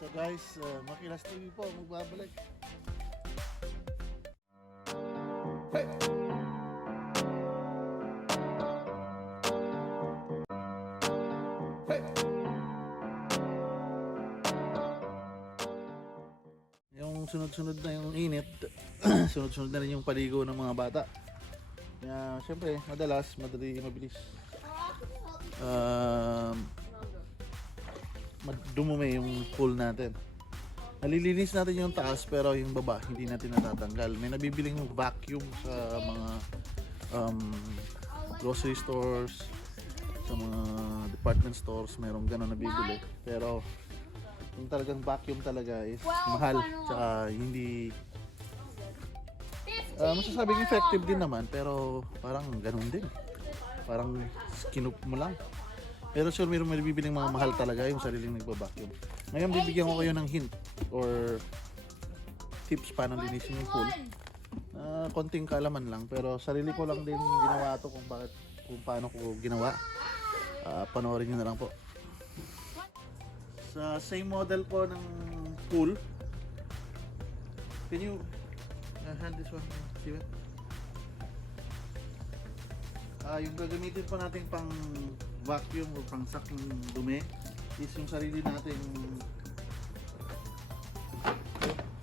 So guys, Makilas TV po magbabalik. Hey! Hey! Yung sunod-sunod na yung init, sunod-sunod na rin yung paligo ng mga bata. Kaya syempre, mabilis. Dumumi yung pool natin. Nalilinis natin yung taas pero yung baba hindi natin natatanggal. May nabibiling vacuum sa mga grocery stores, sa mga department stores, mayroong gano'n nabibili. Pero yung talagang vacuum talaga is mahal, tsaka hindi masasabing effective din naman, pero parang ganun din. Parang kinup mo lang. Pero sure, mayroong bibiling mga mahal talaga yung sariling nagbabacuum. Ngayon bibigyan ko kayo ng hint or tips paano linisin yung pool. Konting kaalaman lang, pero sarili ko lang din ginawa ito kung paano ko ginawa. Panoorin nyo na lang po. Sa same model po ng pool, can you hand this one, Steven? Yung gagamitin po natin pang vacuum o pang sak ng dumi is yung sarili nating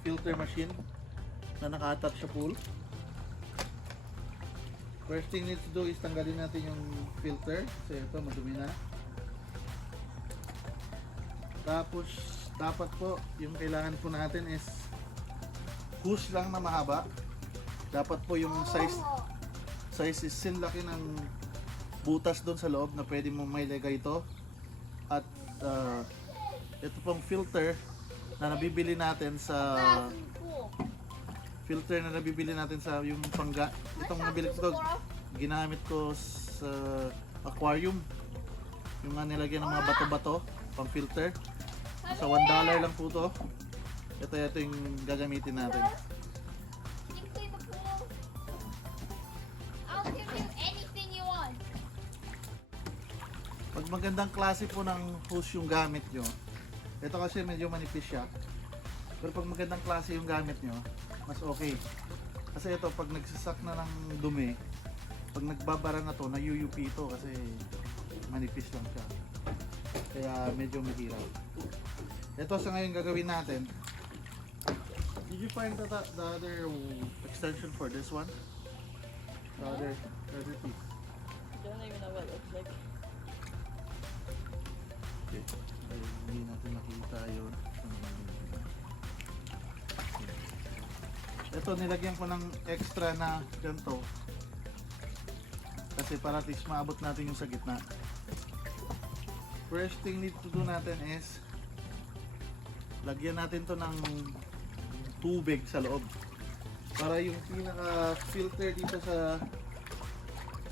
filter machine na naka-attach sa pool. First thing need to do is tanggalin natin yung filter kasi ito madumi na. Tapos dapat po yung kailangan po natin is hose lang na mahaba. Dapat po yung size is sinlaki ng butas doon sa loob na pwede mo mailagay ito. At ito pong filter na nabibili natin sa yung pangga. Itong nabili ko, ginamit ko sa aquarium. Yung nga nilagyan ng mga bato-bato pang filter. Sa $1 lang po to. Ito yung gagamitin natin. Pag magandang klase po ng hose yung gamit nyo, ito kasi medyo manipis siya, pero pag magandang klase yung gamit nyo, mas okay. Kasi ito, pag nagsasak na ng dumi, pag nagbabara na to, na-UUP ito kasi manipis lang siya. Kaya medyo mahirap. Ito sa ngayon gagawin natin. Did you find the other extension for this one? The other piece? I don't even know what it looks like. Okay. Ay, hindi natin nakita yun. Ito, nilagyan ko ng extra na ganito kasi para at least maabot natin yung sa gitna. First thing need to do natin is lagyan natin to ng tubig sa loob para yung pinaka filter dito sa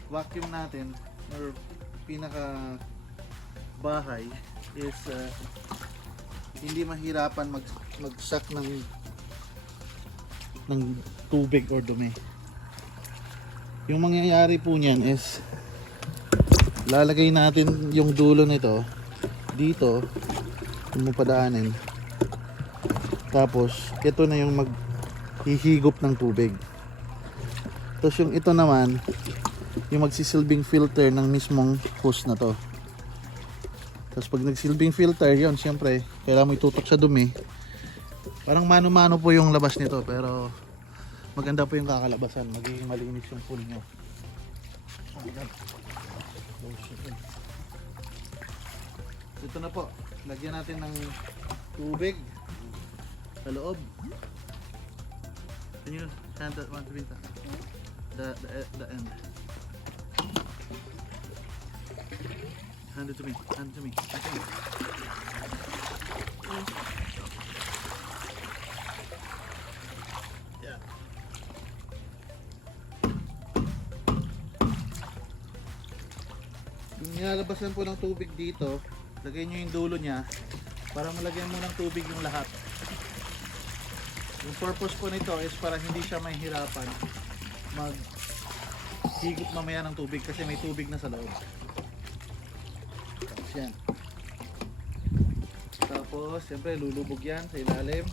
vacuum natin or pinaka bahay is hindi mahirapan mag-suck ng tubig or dumi. Yung mangyayari po niyan is lalagay natin yung dulo nito dito, yung padaanin. Tapos ito na yung maghihigop ng tubig. Tapos yung ito naman yung magsisilbing filter ng mismong hose na to. Tapos pag nagsilbing filter, yon siyempre, kailangan mo itutok sa dumi. Parang mano-mano po yung labas nito, pero maganda po yung kakalabasan. Magiging malinis yung pool nyo. Ito na po. Lagyan natin ng tubig sa loob. Can you hand that one to Vinta? The end. Hand it to me. Hand it to me. Yeah. Yung nilalabasan po ng tubig dito, lagay nyo yung dulo niya para malagyan mo ng tubig yung lahat. Yung purpose po nito is para hindi siya mahihirapan maghigop mamaya ng tubig kasi may tubig na sa loob. Yan. Tapos, siyempre lulubog yan sa ilalim.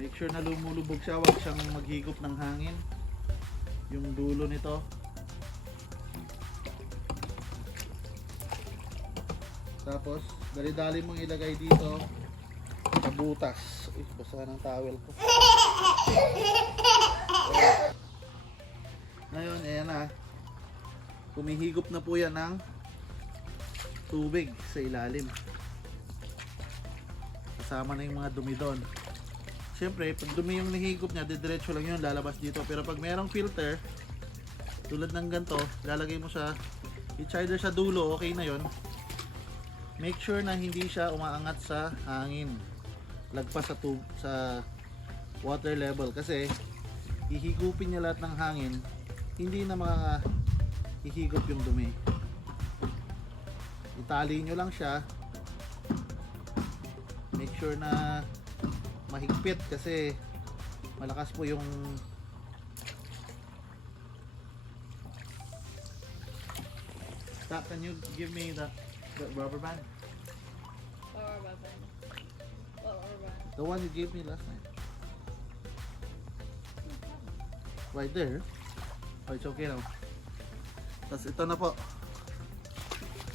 Make sure na lumulubog siya, huwag siyang maghigop ng hangin. Yung dulo nito. Tapos, dali-dali mong ilagay dito sa butas. Uy, basa ng towel ko. Ngayon, ayan na. Humihigop na po yan ng tubig sa ilalim. Kasama na yung mga dumi doon. Siyempre, pag dumi yung nahigop niya, didiretso lang yun, lalabas dito. Pero pag merong filter, tulad ng ganito, lalagay mo siya, it's either sa dulo, okay na yon. Make sure na hindi siya umaangat sa hangin. Lagpas sa water level. Kasi, hihigupin niya lahat ng hangin, hindi na makahihigop yung dumi. Itali nyo lang siya. Make sure na mahigpit kasi malakas po yung Stop, can you give me the rubber band? Power weapon. Power weapon. The one you gave me last night. Right there. Oh, it's okay now. Tapos ito na po.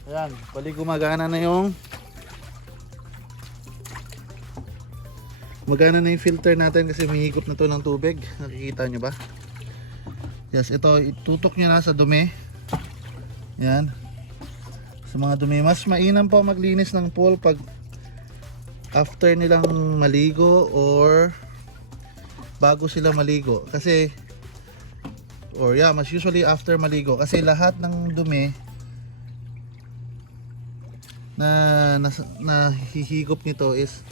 Ayan, bali gumagana na yung filter natin kasi humihigop na to ng tubig. Nakikita nyo ba? Yes, ito itutok nyo na sa dumi. Yan. Sa mga dumi, mas mainam po maglinis ng pool pag after nilang maligo or bago sila maligo. Kasi mas usually after maligo kasi lahat ng dumi na hihigop nito is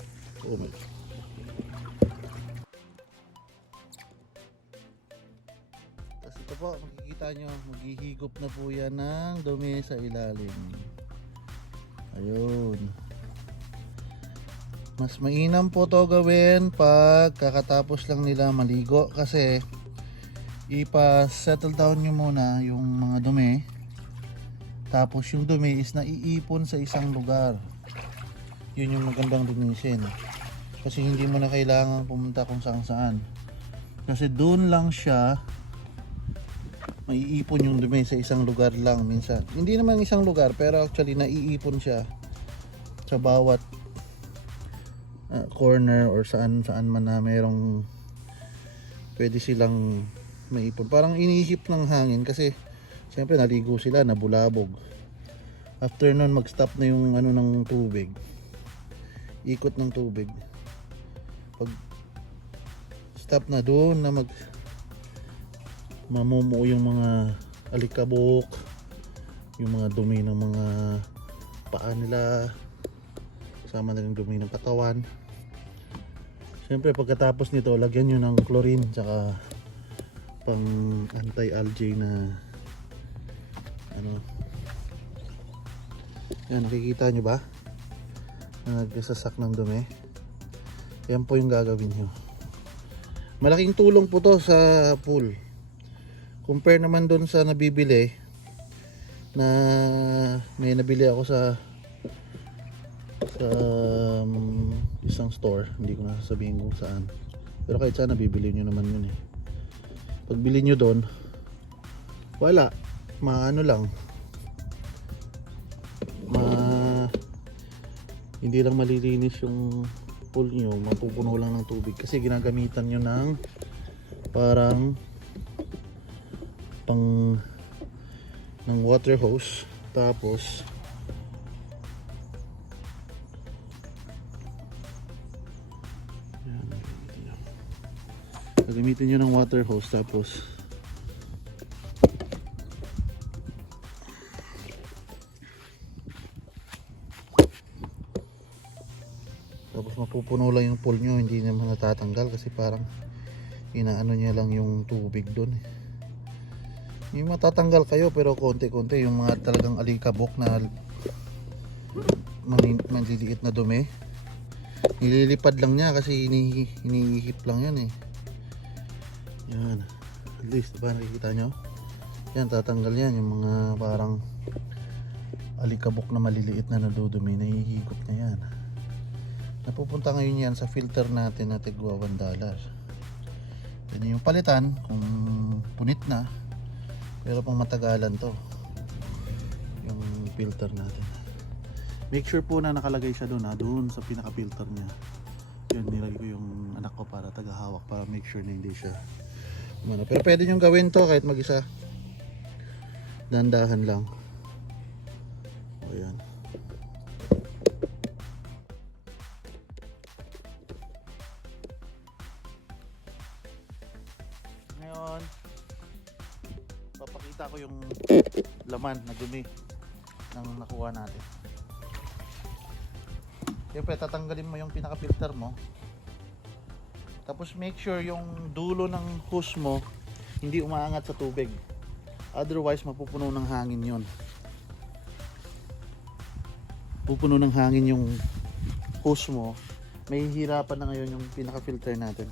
tapos ito po, makikita nyo maghihigop na po yan ng dumi sa ilalim. Ayun, mas mainam po to gawin pag kakatapos lang nila maligo kasi ipa-settle down nyo muna yung mga dumi. Tapos yung dumi is naiipon sa isang lugar. Yun yung magandang linisin. Kasi hindi mo na kailangan pumunta kung saan saan. Kasi doon lang siya maiipon yung dumi sa isang lugar lang minsan. Hindi naman isang lugar pero actually naiipon siya sa bawat corner or saan man na merong pwede silang maipon. Parang iniisip ng hangin kasi siyempre naligo sila, nabulabog. After nun mag-stop na yung ng tubig. Ikot ng tubig. Pag stop na doon na mamumuo yung mga alikabok, yung mga dumi ng mga paa nila, kasama na yung dumi ng katawan. Siyempre pagkatapos nito, lagyan nyo ng chlorine tsaka pang anti-algae na yan, nakikita nyo ba na nagsasak ng dumi. Yan po yung gagawin nyo. Malaking tulong po to sa pool compare naman doon sa nabibili na may nabili ako sa isang store, hindi ko na sasabihin kung saan, pero kahit saan nabibili nyo naman yun eh. Pagbili nyo doon, wala, lang hindi lang malilinis yung pool nyo, mapupuno lang ng tubig kasi ginagamitan nyo ng parang ng water hose. Tapos gagamitin nyo ng water hose tapos mapupuno lang yung pool nyo, hindi naman natatanggal kasi parang inaano niya lang yung tubig doon eh. Yung matatanggal kayo pero konti-konti yung mga talagang alikabok na maliliit na dumi, nililipad lang niya kasi iniihip lang yan eh. Yan, at least diba nakikita nyo yan, tatanggal yan yung mga parang alikabok na maliliit na nadudumi, nahihigop na yan. Napupunta ngayon yan sa filter natin na tigwa $1. Yan yung palitan kung punit na, pero pang matagalan to yung filter natin. Make sure po na nakalagay siya doon, doon sa pinaka filter niya. Yun, nilagay ko yung anak ko para tagahawak, para make sure na hindi siya umano. Pero pwede nyo gawin to kahit mag isa, dandahan lang. O yan. Ngayon papakita ko yung laman na dumi ng nakuha natin. Siyempre tatanggalin mo yung pinaka filter mo, tapos make sure yung dulo ng hose mo hindi umaangat sa tubig, otherwise mapupuno ng hangin yun. Pupuno ng hangin yung hose mo, may hirapan na ngayon yung pinaka filter natin.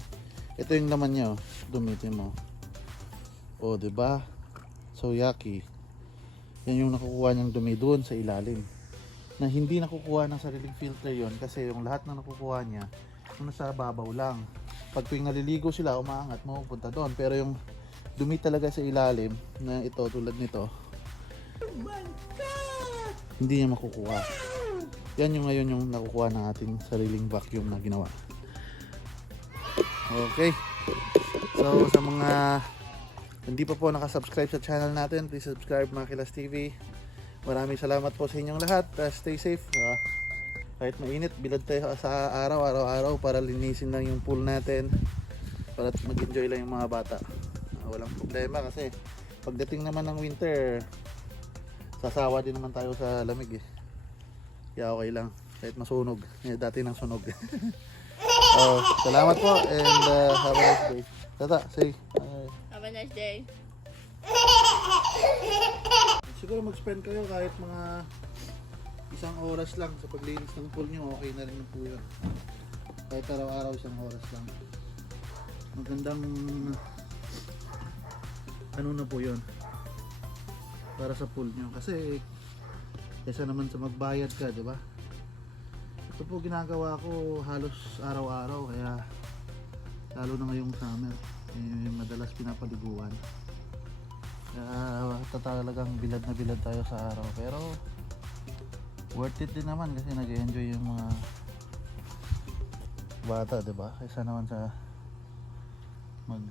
Ito yung laman niya, dumitin mo. O, diba? So yucky. Yan yung nakukuha niyang dumi doon sa ilalim, na hindi nakukuha ng sariling filter yon, kasi yung lahat na nakukuha niya yung nasa babaw lang. Pag tuwing naliligo sila, umaangat, mapupunta doon. Pero yung dumi talaga sa ilalim, na ito, tulad nito, hindi niya makukuha. Yan yung ngayon yung nakukuha ng ating sariling vacuum na ginawa. Okay, so sa mga hindi pa po nakasubscribe sa channel natin, please subscribe mga Kilas TV. Maraming salamat po sa inyong lahat. Stay safe. Kahit mainit, bilad tayo sa araw-araw para linisin lang yung pool natin, para mag-enjoy lang yung mga bata. Walang problema kasi pagdating naman ng winter, sasawa din naman tayo sa lamig eh. Kaya okay lang kahit masunog. Dati nang sunog. Salamat po and have a nice day. Tata, say Have a nice day. siguro mag-spend kayo kahit mga isang oras lang sa paglinis ng pool nyo, okay na rin po yun. Kahit araw-araw isang oras lang. Magandang ano na po yun para sa pool nyo, kasi kaysa naman sa magbayad ka, di ba? Ito po ginagawa ko halos araw-araw, kaya lalo na ngayong summer madalas pinapaliguan. Talagang bilad na bilad tayo sa araw, pero worth it din naman kasi nag-enjoy yung mga bata, diba? Kaysa naman sa mag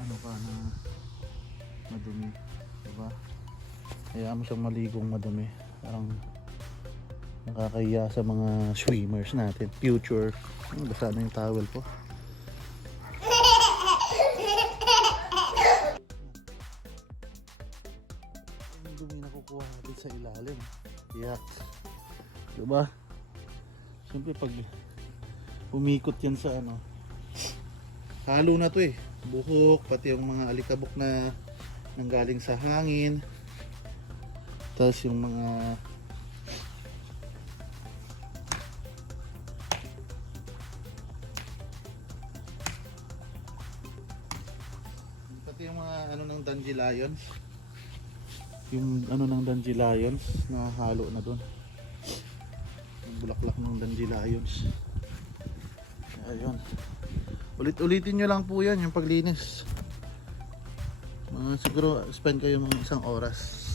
ano ka na madumi, diba? Kaya mo siyang maligong madumi, parang nakakahiya sa mga swimmers natin, future. Basa na yung towel po. Dumi na kukuha natin sa ilalim. Yak. Diba? Siyempre pag umikot yan sa ano, halo na to eh. Buhok, pati yung mga alikabok na nanggaling sa hangin. Tapos yung mga yung mga ano ng dandelions, yung ano ng dandelions na halo na doon, yung bulaklak ng dandelions. Ayun, ulit-ulitin nyo lang po yan yung paglinis. Siguro spend kayo mga isang oras